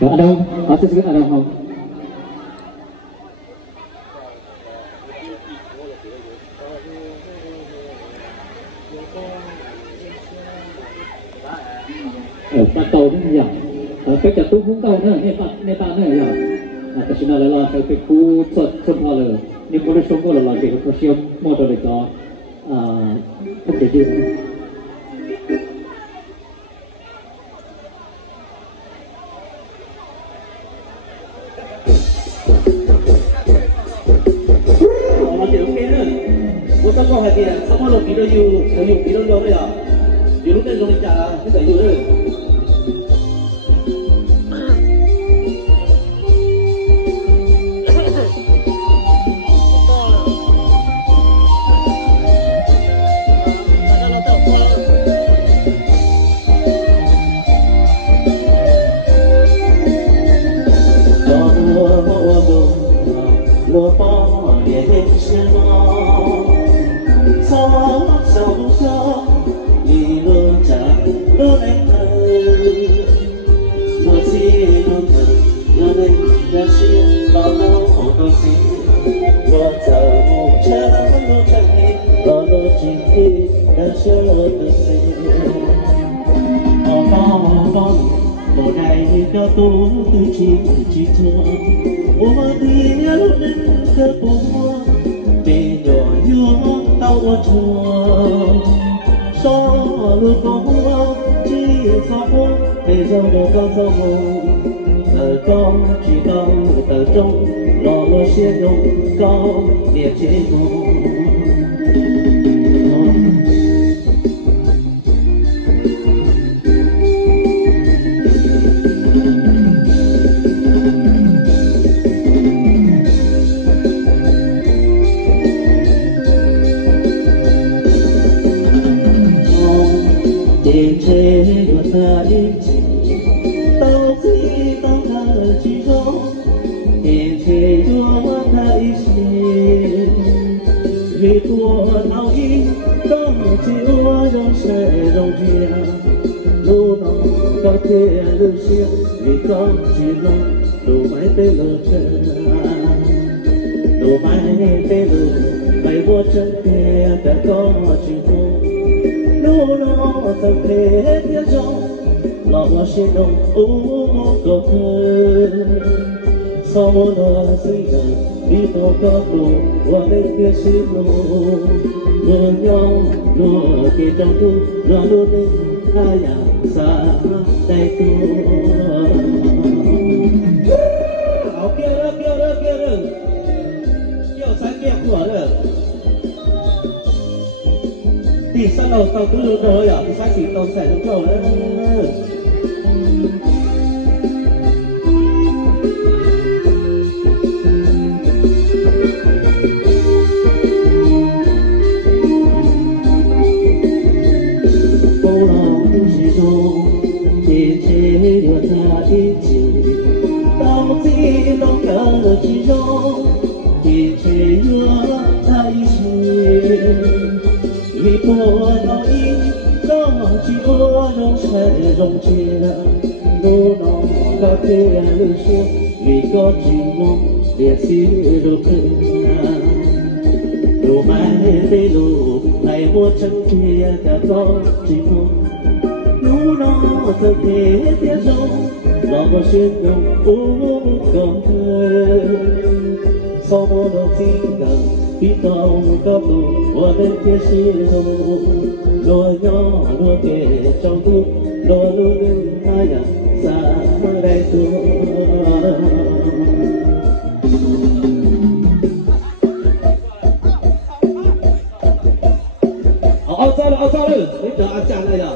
Ở đâu? Ở sẽ ở đâu không? Ở ba tàu cũng vậy. Ở cái chợ tú cũng tàu nữa, này ta nữa vậy. Cái chuyện này là cái khu chợ hoa lờ, nhưng mà cái số của là cái khu siêu mô tô để cho không thể đi. Tôi có hai tiền, sao mà lột đi đâu dùng đi đâu đấy à? Dù lúc này dùng trả cái gì dùng đấy. Thì sao đầu tàu cứ lượt rồi à? Thì sao chỉ tàu sẽ được rồi đấy. Rong chia nô nó có thể lưu xuống vì có chỉ mong để xin được đồ mai tê đồ ngày mua chân kia cả có chỉ mong nô nó thực thể tiếc rong nó có xuyên đồng uống còn thơ sau mỗi đầu tiên gần khi tao có tù qua bên kia xin đồ nhỏ đồ kể trong thuốc đồ luôn đừng ai à xa đây tôi áo sao rồi bây giờ ăn chàng này à